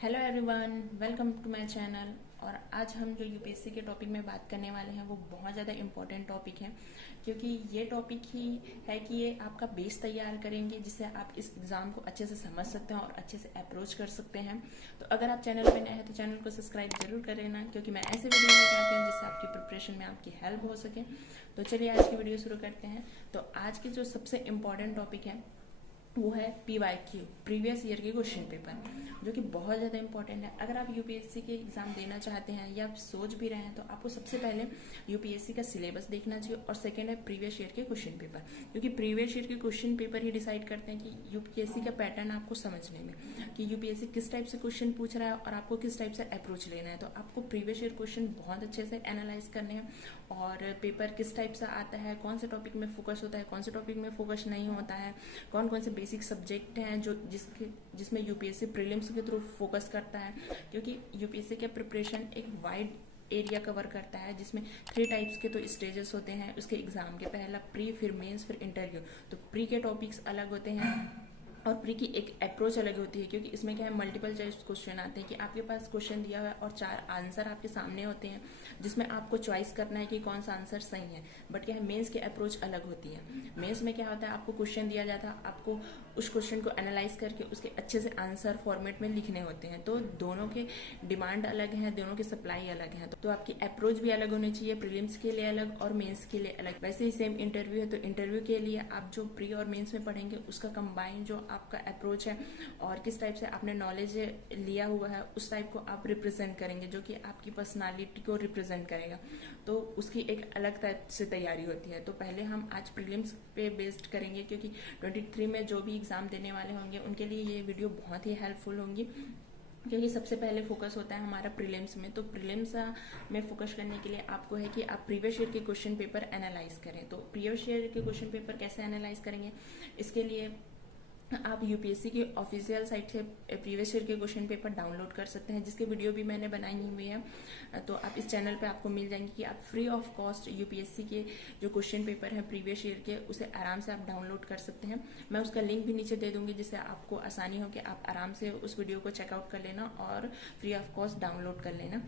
Hello everyone, welcome to my channel. और आज हम जो यूपीएससी के टॉपिक में बात करने वाले हैं वो बहुत ज़्यादा इम्पोर्टेंट टॉपिक है, क्योंकि ये टॉपिक ही है कि ये आपका बेस तैयार करेंगे जिससे आप इस एग्ज़ाम को अच्छे से समझ सकते हैं और अच्छे से अप्रोच कर सकते हैं। तो अगर आप चैनल पर नए हैं तो चैनल को सब्सक्राइब जरूर कर लेना, क्योंकि मैं ऐसे वीडियो लेकर आती हूँ जिससे आपकी प्रिपरेशन में आपकी हेल्प हो सके। तो चलिए आज की वीडियो शुरू करते हैं। तो आज की जो सबसे इम्पोर्टेंट टॉपिक है वो है PYQ, प्रीवियस ईयर के क्वेश्चन पेपर, जो कि बहुत ज़्यादा इंपॉर्टेंट है। अगर आप यूपीएससी के एग्ज़ाम देना चाहते हैं या आप सोच भी रहे हैं तो आपको सबसे पहले यूपीएससी का सिलेबस देखना चाहिए, और सेकेंड है प्रीवियस ईयर के क्वेश्चन पेपर, क्योंकि प्रीवियस ईयर के क्वेश्चन पेपर ही डिसाइड करते हैं कि यूपीएससी का पैटर्न आपको समझने में कि यूपीएससी किस टाइप से क्वेश्चन पूछ रहा है और आपको किस टाइप से अप्रोच लेना है। तो आपको प्रीवियस ईयर क्वेश्चन बहुत अच्छे से एनालाइज करने हैं, और पेपर किस टाइप से आता है, कौन से टॉपिक में फोकस होता है, कौन से टॉपिक में फोकस नहीं होता है, कौन कौन से बेसिक सब्जेक्ट हैं जिसमें यूपीएससी प्रीलिम्स के थ्रू फोकस करता है। क्योंकि यूपीएससी का प्रिपरेशन एक वाइड एरिया कवर करता है, जिसमें 3 टाइप्स के तो स्टेजेस होते हैं उसके एग्जाम के। पहला प्री, फिर मेंस, फिर इंटरव्यू। तो प्री के टॉपिक्स अलग होते हैं और प्री की एक अप्रोच अलग होती है, क्योंकि इसमें क्या है, मल्टीपल चॉइस क्वेश्चन आते हैं कि आपके पास क्वेश्चन दिया हुआ है और 4 आंसर आपके सामने होते हैं, जिसमें आपको चॉइस करना है कि कौन सा आंसर सही है। बट क्या है, मेंस की अप्रोच अलग होती है। मेंस में क्या होता है, आपको क्वेश्चन दिया जाता है, आपको उस क्वेश्चन को एनालाइज करके उसके अच्छे से आंसर फॉर्मेट में लिखने होते हैं। तो दोनों के डिमांड अलग है, दोनों की सप्लाई अलग है, तो आपकी अप्रोच भी अलग होनी चाहिए, प्रीलिम्स के लिए अलग और मेंस के लिए अलग। वैसे ही सेम इंटरव्यू है, तो इंटरव्यू के लिए आप जो प्री और मेंस में पढ़ेंगे उसका कंबाइन जो आपका अप्रोच है और किस टाइप से आपने नॉलेज लिया हुआ है उस टाइप को आप रिप्रेजेंट करेंगे, जो कि आपकी पर्सनालिटी को रिप्रेजेंट करेगा। तो उसकी एक अलग टाइप से तैयारी होती है। तो पहले हम आज प्रीलिम्स पे बेस्ड करेंगे, क्योंकि 23 में जो भी एग्जाम देने वाले होंगे उनके लिए ये वीडियो बहुत ही हेल्पफुल होंगी, क्योंकि सबसे पहले फोकस होता है हमारा प्रीलिम्स में। तो प्रीलिम्स में फोकस करने के लिए आपको है कि आप प्रीवियस ईयर के क्वेश्चन पेपर एनालाइज करें। तो प्रीवियस ईयर के क्वेश्चन पेपर कैसे एनालाइज करेंगे, इसके लिए आप यूपीएससी की ऑफिशियल साइट से प्रीवियस ईयर के क्वेश्चन पेपर डाउनलोड कर सकते हैं, जिसकी वीडियो भी मैंने बनाई हुई है। तो आप इस चैनल पे आपको मिल जाएंगे कि आप फ्री ऑफ कॉस्ट यूपीएससी के जो क्वेश्चन पेपर हैं प्रीवियस ईयर के, उसे आराम से आप डाउनलोड कर सकते हैं। मैं उसका लिंक भी नीचे दे दूंगी, जिससे आपको आसानी हो कि आप आराम से उस वीडियो को चेकआउट कर लेना और फ्री ऑफ कॉस्ट डाउनलोड कर लेना।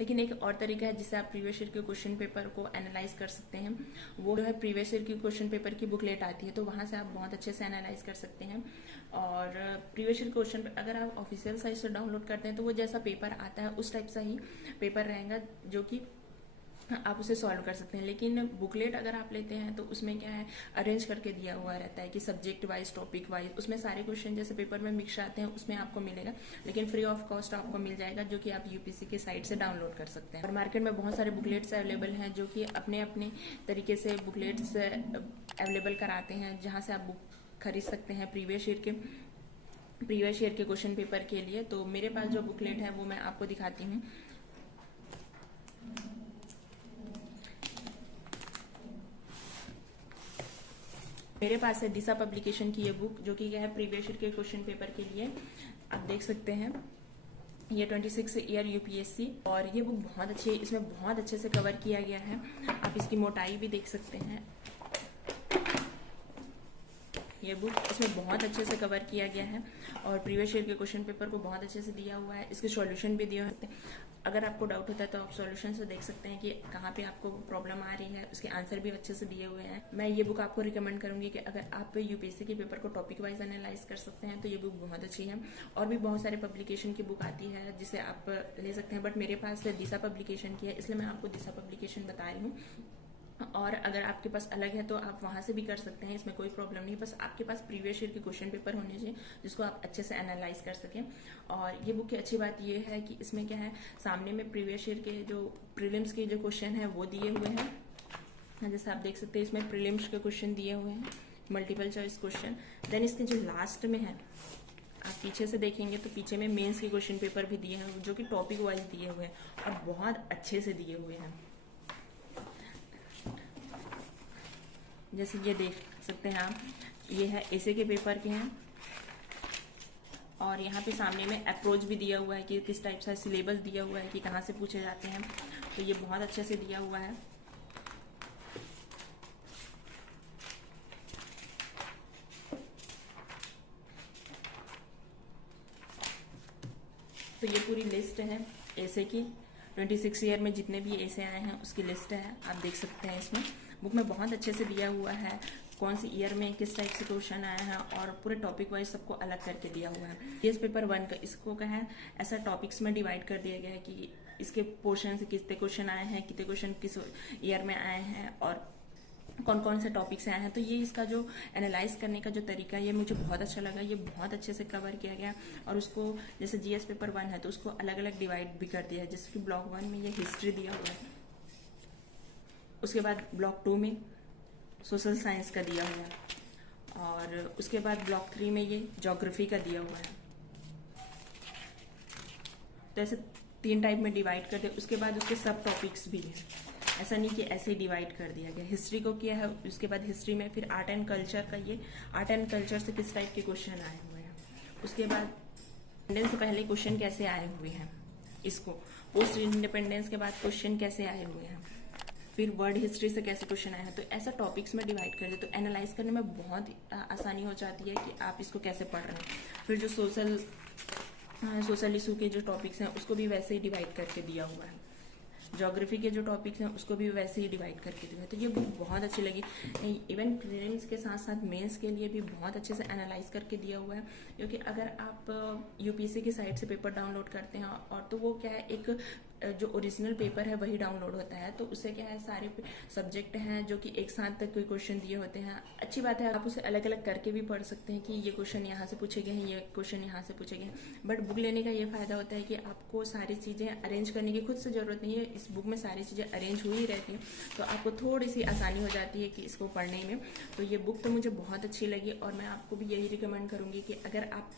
लेकिन एक और तरीका है जिससे आप प्रीवियस ईयर के क्वेश्चन पेपर को एनालाइज कर सकते हैं, वो जो है प्रीवियस ईयर की क्वेश्चन पेपर की बुकलेट आती है, तो वहां से आप बहुत अच्छे से एनालाइज कर सकते हैं। और प्रीवियस ईयर क्वेश्चन अगर आप ऑफिशियल साइट से डाउनलोड करते हैं तो वो जैसा पेपर आता है उस टाइप सा ही पेपर रहेगा, जो कि आप उसे सॉल्व कर सकते हैं। लेकिन बुकलेट अगर आप लेते हैं तो उसमें क्या है, अरेंज करके दिया हुआ रहता है कि सब्जेक्ट वाइज, टॉपिक वाइज, उसमें सारे क्वेश्चन जैसे पेपर में मिक्स आते हैं उसमें आपको मिलेगा, लेकिन फ्री ऑफ कॉस्ट आपको मिल जाएगा, जो कि आप यूपीसी के साइट से डाउनलोड कर सकते हैं। और मार्केट में बहुत सारे बुकलेट्स अवेलेबल हैं जो कि अपने अपने तरीके से बुकलेट्स अवेलेबल कराते हैं, जहाँ से आप बुक खरीद सकते हैं प्रीवियस ईयर के क्वेश्चन पेपर के लिए। तो मेरे पास जो बुकलेट है वो मैं आपको दिखाती हूँ। मेरे पास है दिशा पब्लिकेशन की ये बुक, जो कि क्या है प्रीवियस ईयर के क्वेश्चन पेपर के लिए। आप देख सकते हैं ये 26 ईयर यूपीएससी, और ये बुक बहुत अच्छी है, इसमें बहुत अच्छे से कवर किया गया है। आप इसकी मोटाई भी देख सकते हैं। ये बुक इसमें बहुत अच्छे से कवर किया गया है और प्रीवियस ईयर के क्वेश्चन पेपर को बहुत अच्छे से दिया हुआ है। इसके सॉल्यूशन भी दिए होते हैं। अगर आपको डाउट होता है तो आप सॉल्यूशन से देख सकते हैं कि कहाँ पे आपको प्रॉब्लम आ रही है, उसके आंसर भी अच्छे से दिए हुए हैं। मैं ये बुक आपको रिकमेंड करूंगी कि अगर आप यूपीएससी के पेपर को टॉपिक वाइज एनालाइज कर सकते हैं तो ये बुक बहुत अच्छी है। और भी बहुत सारे पब्लिकेशन की बुक आती है जिसे आप ले सकते हैं, बट मेरे पास दिशा पब्लिकेशन की है, इसलिए मैं आपको दिशा पब्लिकेशन बता रही हूँ। और अगर आपके पास अलग है तो आप वहां से भी कर सकते हैं, इसमें कोई प्रॉब्लम नहीं, बस आपके पास प्रीवियस ईयर के क्वेश्चन पेपर होने चाहिए जिसको आप अच्छे से एनालाइज कर सकें। और ये बुक की अच्छी बात ये है कि इसमें क्या है, सामने में प्रीवियस ईयर के जो प्रीलिम्स के जो क्वेश्चन है वो दिए हुए हैं। जैसे आप देख सकते हैं इसमें प्रीलिम्स के क्वेश्चन दिए हुए हैं, मल्टीपल चॉइस क्वेश्चन। देन इसके जो लास्ट में है, आप पीछे से देखेंगे तो पीछे में मेंस के क्वेश्चन पेपर भी दिए हैं, जो कि टॉपिक वाइज दिए हुए हैं और बहुत अच्छे से दिए हुए हैं। जैसे ये देख सकते हैं आप, ये है ऐसे के पेपर के हैं, और यहाँ पे सामने में अप्रोच भी दिया हुआ है कि किस टाइप का सिलेबस दिया हुआ है कि कहाँ से पूछे जाते हैं। तो ये बहुत अच्छे से दिया हुआ है। तो ये पूरी लिस्ट है ऐसे की 26 ईयर में जितने भी ऐसे आए हैं उसकी लिस्ट है, आप देख सकते हैं। इसमें बुक में बहुत अच्छे से दिया हुआ है कौन सी ईयर में किस टाइप से क्वेश्चन आया है और पूरे टॉपिक वाइज सबको अलग करके दिया हुआ है। जीएस पेपर 1 का इसको क्या है ऐसा टॉपिक्स में डिवाइड कर दिया गया है कि इसके पोर्शन से कितने क्वेश्चन आए हैं, कितने क्वेश्चन किस ईयर में आए हैं और कौन कौन से टॉपिक्स आए हैं। तो ये इसका जो एनालाइज करने का जो तरीका ये मुझे बहुत अच्छा लगा, ये बहुत अच्छे से कवर किया गया। और उसको जैसे जीएस पेपर 1 है तो उसको अलग अलग डिवाइड भी कर दिया है। जैसे कि ब्लॉक 1 में ये हिस्ट्री दिया हुआ है, उसके बाद ब्लॉक 2 में सोशल साइंस का दिया हुआ है और उसके बाद ब्लॉक 3 में ये ज्योग्राफी का दिया हुआ है। तो ऐसे 3 टाइप में डिवाइड कर दिया। उसके बाद उसके सब टॉपिक्स भी हैं, ऐसा नहीं कि ऐसे ही डिवाइड कर दिया गया। हिस्ट्री को किया है, उसके बाद हिस्ट्री में फिर आर्ट एंड कल्चर का, ये आर्ट एंड कल्चर से किस टाइप के क्वेश्चन आए हुए हैं। उसके बाद इंडिपेंडेंस से पहले क्वेश्चन कैसे आए हुए हैं, इसको पोस्ट इंडिपेंडेंस के बाद क्वेश्चन कैसे आए हुए हैं, फिर वर्ल्ड हिस्ट्री से कैसे क्वेश्चन आए हैं। तो ऐसा टॉपिक्स में डिवाइड कर दे तो एनालाइज करने में बहुत आसानी हो जाती है कि आप इसको कैसे पढ़ रहे हैं। फिर जो सोशल इशू के जो टॉपिक्स हैं उसको भी वैसे ही डिवाइड करके दिया हुआ है। ज्योग्राफी के जो टॉपिक्स हैं उसको भी वैसे ही डिवाइड करके दिया है। तो ये बुक बहुत अच्छी लगी। इवन प्रीलिम्स के साथ साथ मेंस के लिए भी बहुत अच्छे से एनालाइज करके दिया हुआ है। क्योंकि अगर आप यूपीएससी की साइट से पेपर डाउनलोड करते हैं और तो वो क्या है एक जो ओरिजिनल पेपर है वही डाउनलोड होता है, तो उससे क्या है सारे सब्जेक्ट हैं जो कि एक साथ तक कोई क्वेश्चन दिए होते हैं। अच्छी बात है, आप उसे अलग अलग करके भी पढ़ सकते हैं कि ये क्वेश्चन यहाँ से पूछे गए हैं, ये क्वेश्चन यहाँ से पूछे गए हैं। बट बुक लेने का ये फायदा होता है कि आपको सारी चीज़ें अरेंज करने की खुद से जरूरत नहीं है। इस बुक में सारी चीज़ें अरेंज हुई रहती हैं, तो आपको थोड़ी सी आसानी हो जाती है कि इसको पढ़ने में। तो ये बुक तो मुझे बहुत अच्छी लगी और मैं आपको भी यही रिकमेंड करूँगी कि अगर आप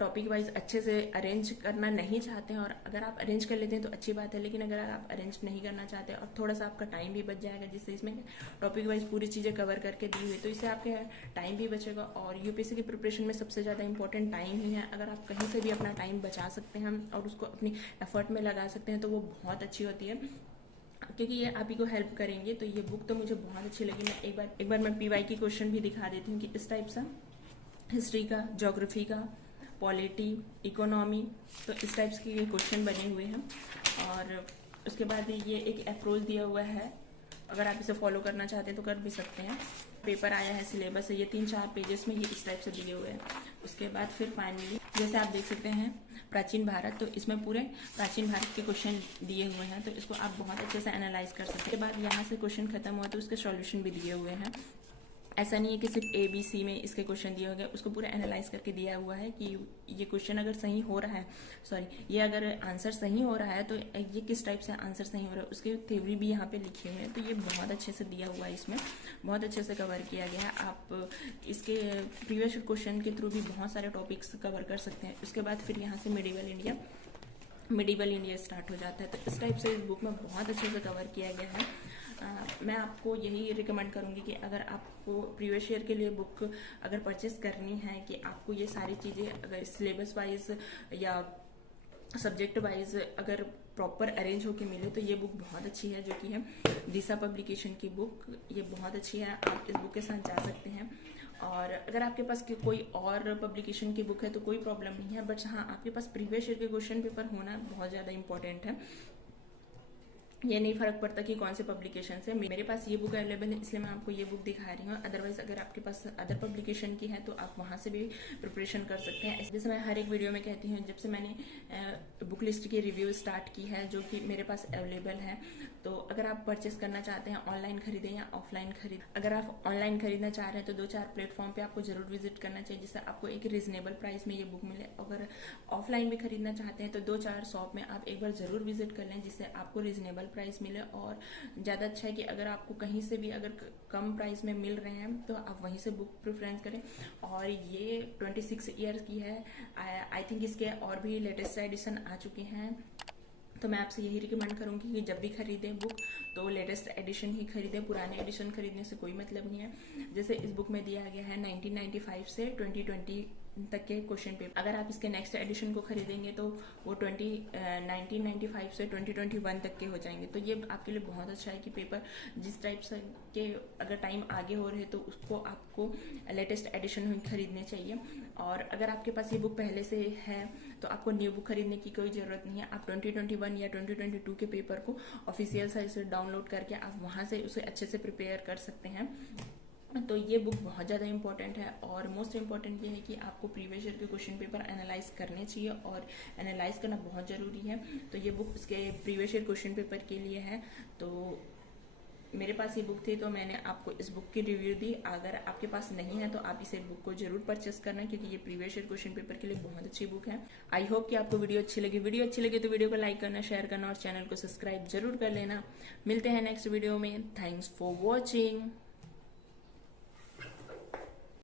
टॉपिक वाइज अच्छे से अरेंज करना नहीं चाहते हैं, और अगर आप अरेंज कर लेते हैं तो अच्छी बात है, लेकिन अगर आप अरेंज नहीं करना चाहते और थोड़ा सा आपका टाइम भी बच जाएगा, जिससे इसमें टॉपिक वाइज पूरी चीज़ें कवर करके दी हुई, तो इससे आपके टाइम भी बचेगा। और यूपीएससी की प्रिपरेशन में सबसे ज़्यादा इंपॉर्टेंट टाइम ही है। अगर आप कहीं से भी अपना टाइम बचा सकते हैं और उसको अपनी एफर्ट में लगा सकते हैं तो वो बहुत अच्छी होती है, क्योंकि ये आप ही को हेल्प करेंगे। तो ये बुक तो मुझे बहुत अच्छी लगी। मैं एक बार मैं पीवाई की क्वेश्चन भी दिखा देती हूँ कि इस टाइप सा हिस्ट्री का, ज्योग्राफी का, पॉलिटी, इकोनॉमी, तो इस टाइप्स के ये क्वेश्चन बने हुए हैं। और उसके बाद ये एक अप्रोच दिया हुआ है, अगर आप इसे फॉलो करना चाहते हैं तो कर भी सकते हैं। पेपर आया है, सिलेबस है, ये 3-4 पेजेस में ये इस टाइप से दिए हुए हैं। उसके बाद फिर फाइनली जैसे आप देख सकते हैं प्राचीन भारत, तो इसमें पूरे प्राचीन भारत के क्वेश्चन दिए हुए हैं, तो इसको आप बहुत अच्छे से एनालाइज कर सकते हैं। उसके बाद यहाँ से क्वेश्चन खत्म हुआ तो उसके सॉल्यूशन भी दिए हुए हैं। ऐसा नहीं है कि सिर्फ ABC में इसके क्वेश्चन दिए हुए, उसको पूरा एनालाइज करके दिया हुआ है कि ये क्वेश्चन अगर सही हो रहा है, ये अगर आंसर सही हो रहा है तो ये किस टाइप से आंसर सही हो रहा है, उसके थ्योरी भी यहाँ पे लिखे हुए हैं। तो ये बहुत अच्छे से दिया हुआ है, इसमें बहुत अच्छे से कवर किया गया है। आप इसके प्रीवियस क्वेश्चन के थ्रू भी बहुत सारे टॉपिक्स कवर कर सकते हैं। उसके बाद फिर यहाँ से मिडिवल इंडिया स्टार्ट हो जाता है। तो इस टाइप से इस बुक में बहुत अच्छे से कवर किया गया है। मैं आपको यही रिकमेंड करूंगी कि अगर आपको प्रीवियस ईयर के लिए बुक अगर परचेस करनी है, कि आपको ये सारी चीज़ें अगर सिलेबस वाइज या सब्जेक्ट वाइज अगर प्रॉपर अरेंज होके मिले, तो ये बुक बहुत अच्छी है, जो कि है दिशा पब्लिकेशन की बुक। ये बहुत अच्छी है, आप इस बुक के साथ जा सकते हैं। और अगर आपके पास कोई और पब्लिकेशन की बुक है तो कोई प्रॉब्लम नहीं है, बट हाँ आपके पास प्रीवियस ईयर के क्वेश्चन पेपर होना बहुत ज़्यादा इंपॉर्टेंट है। ये नहीं फर्क पड़ता कि कौन से पब्लिकेशन से। मेरे पास ये बुक अवेलेबल है इसलिए मैं आपको ये बुक दिखा रही हूँ। अदरवाइज अगर आपके पास अदर पब्लिकेशन की है तो आप वहाँ से भी प्रिपरेशन कर सकते हैं। जैसे मैं हर एक वीडियो में कहती हूँ, जब से मैंने बुक लिस्ट की रिव्यू स्टार्ट की है जो कि मेरे पास अवेलेबल है, तो अगर आप परचेस करना चाहते हैं ऑनलाइन खरीदें या ऑफलाइन खरीदें। अगर आप ऑनलाइन खरीदना चाह रहे हैं तो 2-4 प्लेटफॉर्म पे आपको जरूर विजिट करना चाहिए, जिससे आपको एक रीजनेबल प्राइस में ये बुक मिले। अगर ऑफलाइन भी खरीदना चाहते हैं तो 2-4 शॉप में आप एक बार जरूर विजिट कर लें, जिससे आपको रीजनेबल प्राइस मिले। और ज़्यादा अच्छा है कि अगर आपको कहीं से भी अगर कम प्राइस में मिल रहे हैं तो आप वहीं से बुक प्रेफरेंस करें। और ये 26 ईयर की है, आई थिंक इसके और भी लेटेस्ट एडिशन आ चुके हैं। तो मैं आपसे यही रिकमेंड करूंगी कि जब भी खरीदें बुक तो लेटेस्ट एडिशन ही खरीदें, पुराने एडिशन खरीदने से कोई मतलब नहीं है। जैसे इस बुक में दिया गया है 1995 से 2020 तक के क्वेश्चन पेपर। अगर आप इसके नेक्स्ट एडिशन को खरीदेंगे तो वो 1995 से 2021 तक के हो जाएंगे। तो ये आपके लिए बहुत अच्छा है कि पेपर जिस टाइप से के अगर टाइम आगे हो रहे तो उसको आपको लेटेस्ट एडिशन खरीदने चाहिए। और अगर आपके पास ये बुक पहले से है तो आपको न्यू बुक खरीदने की कोई ज़रूरत नहीं है। आप 2021 या 2022 के पेपर को ऑफिशियल साइट से डाउनलोड करके आप वहाँ से उसे अच्छे से प्रिपेयर कर सकते हैं। तो ये बुक बहुत ज़्यादा इंपॉर्टेंट है और मोस्ट इंपॉर्टेंट ये है कि आपको प्रीवियस ईयर के क्वेश्चन पेपर एनालाइज करने चाहिए और एनालाइज करना बहुत ज़रूरी है। तो ये बुक उसके प्रीवियस ईयर क्वेश्चन पेपर के लिए है। तो मेरे पास ये बुक थी तो मैंने आपको इस बुक की रिव्यू दी। अगर आपके पास नहीं है तो आप इसे बुक को जरूर परचेस करना, क्योंकि ये प्रीवियस ईयर क्वेश्चन पेपर के लिए बहुत अच्छी बुक है। आई होप कि आपको वीडियो अच्छी लगी। वीडियो अच्छी लगी तो वीडियो को लाइक करना, शेयर करना और चैनल को सब्सक्राइब जरूर कर लेना। मिलते हैं नेक्स्ट वीडियो में। Thanks for watching.